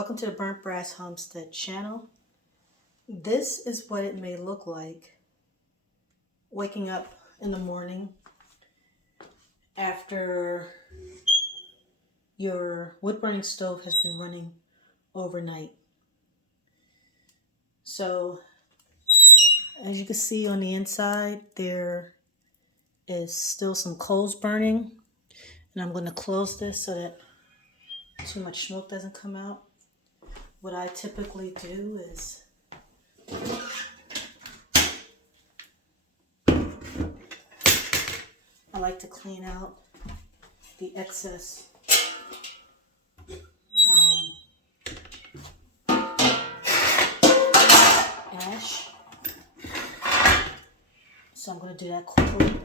Welcome to the Burnt Brass Homestead channel. This is what it may look like waking up in the morning after your wood burning stove has been running overnight. So as you can see on the inside, there is still some coals burning, and I'm going to close this so that too much smoke doesn't come out. What I typically do is I like to clean out the excess ash. So I'm going to do that quickly.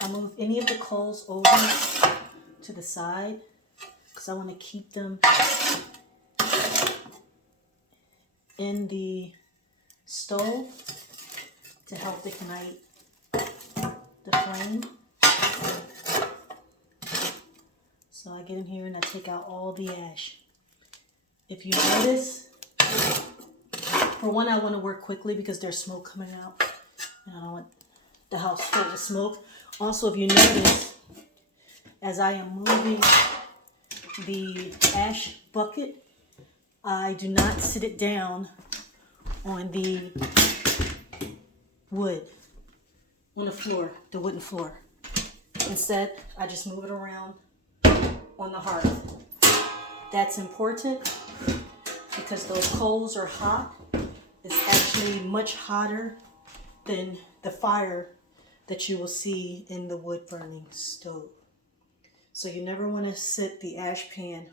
I'll move any of the coals over to the side because I want to keep them in the stove to help ignite the flame. So I get in here and I take out all the ash. If you notice, for one, I want to work quickly because there's smoke coming out and I don't want the house filled with smoke. Also, if you notice, as I am moving the ash bucket, I do not sit it down on the wood, on the floor, the wooden floor. Instead, I just move it around on the hearth. That's important because those coals are hot. It's actually much hotter than the fire that you will see in the wood burning stove. So you never want to sit the ash pan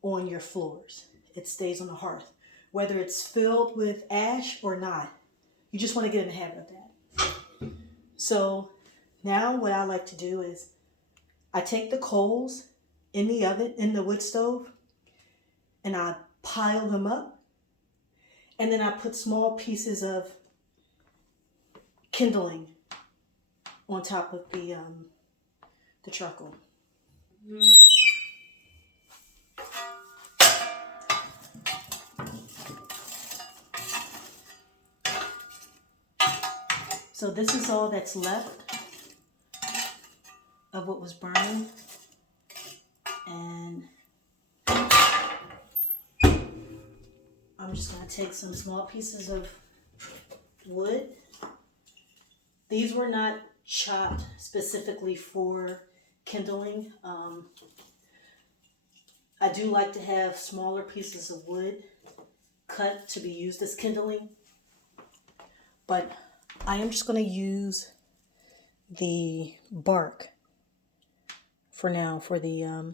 on your floors. It stays on the hearth. Whether it's filled with ash or not, you just want to get in the habit of that. So now what I like to do is I take the coals in the oven, in the wood stove, and I pile them up. And then I put small pieces of kindling on top of the charcoal. So this is all that's left of what was burning, and I'm just going to take some small pieces of wood. These were not chopped specifically for kindling. I do like to have smaller pieces of wood cut to be used as kindling, but I am just going to use the bark for now for the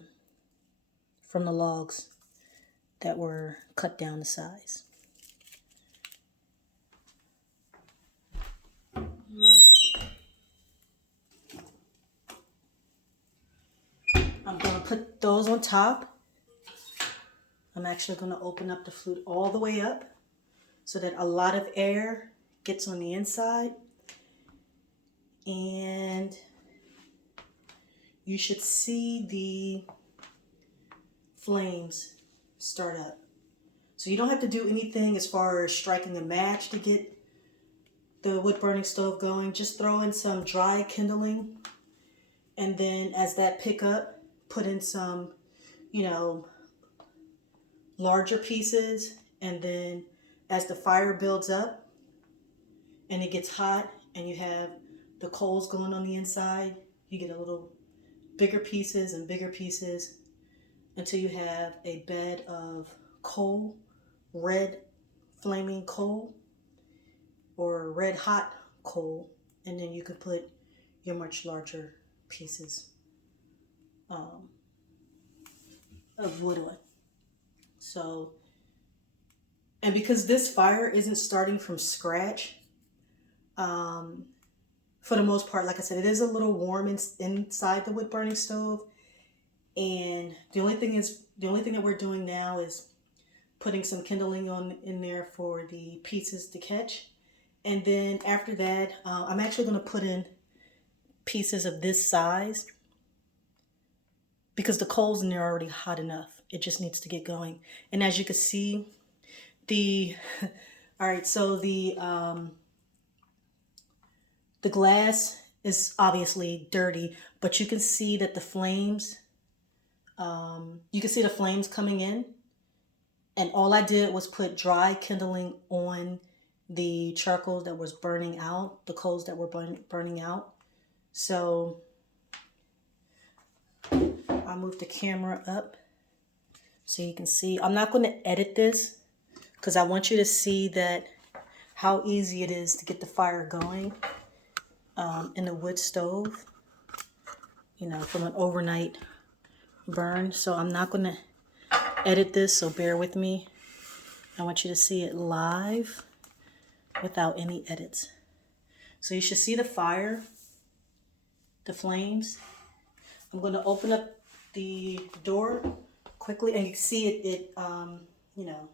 from the logs that were cut down to size. I'm going to put those on top. I'm actually going to open up the flute all the way up so that a lot of air gets on the inside. And you should see the flames start up. So you don't have to do anything as far as striking a match to get the wood burning stove going. Just throw in some dry kindling, and then as that pick up, put in some, larger pieces, and then as the fire builds up and it gets hot and you have the coals going on the inside, you get a little bigger pieces and bigger pieces until you have a bed of coal, red flaming coal or red hot coal, and then you can put your much larger pieces of wood on. So, and because this fire isn't starting from scratch, for the most part, like I said, it is a little warm inside the wood burning stove. And the only thing that we're doing now is putting some kindling in there for the pieces to catch. And then after that, I'm actually going to put in pieces of this size because the coals in there are already hot enough. It just needs to get going. And as you can see, the all right, so the glass is obviously dirty, but you can see that the flames, you can see the flames coming in. And all I did was put dry kindling on the charcoal that was burning out, the coals that were burning out. So I'll move the camera up so you can see. I'm not going to edit this because I want you to see that how easy it is to get the fire going in the wood stove, you know, from an overnight burn. So I'm not going to edit this, so bear with me. I want you to see it live without any edits. So you should see the fire, the flames. I'm going to open up the door quickly, and you see it you know,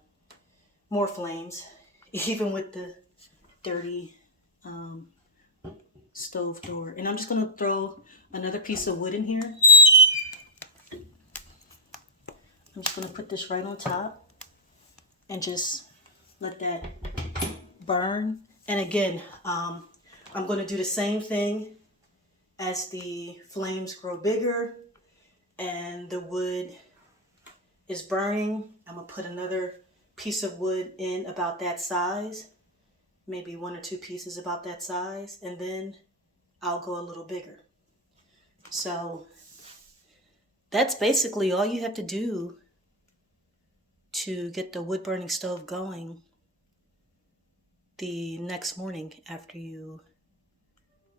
more flames, even with the dirty stove door. And I'm just going to throw another piece of wood in here. I'm just going to put this right on top and just let that burn. And again, I'm going to do the same thing as the flames grow bigger and the wood is burning. I'm going to put another piece of wood in about that size, maybe 1 or 2 pieces about that size, and then I'll go a little bigger. So that's basically all you have to do to get the wood burning stove going the next morning after you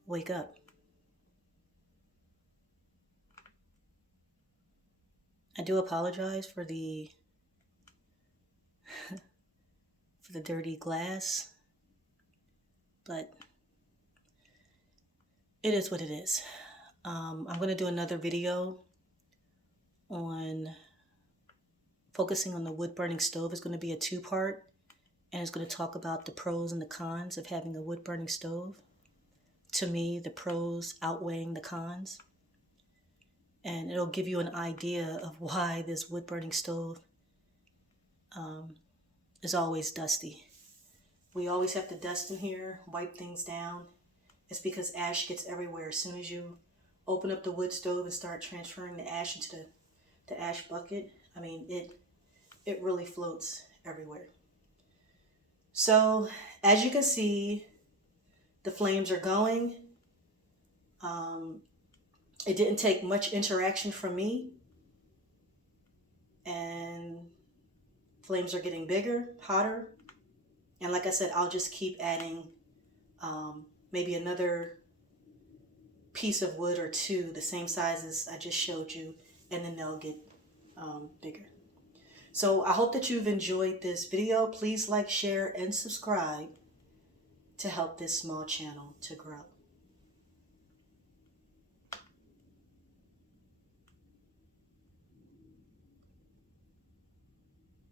wake up. I do apologize for the dirty glass, but it is what it is. I'm going to do another video on focusing on the wood burning stove. It's going to be a 2-part, and it's going to talk about the pros and the cons of having a wood burning stove. To me, the pros outweighing the cons. And it'll give you an idea of why this wood burning stove is always dusty. We always have to dust in here, wipe things down. It's because ash gets everywhere. As soon as you open up the wood stove and start transferring the ash into the ash bucket, I mean, it really floats everywhere. So as you can see, the flames are going. It didn't take much interaction from me, and flames are getting bigger, hotter. And like I said, I'll just keep adding maybe another piece of wood or 2, the same sizes I just showed you, and then they'll get bigger. So I hope that you've enjoyed this video. Please like, share, and subscribe to help this small channel to grow.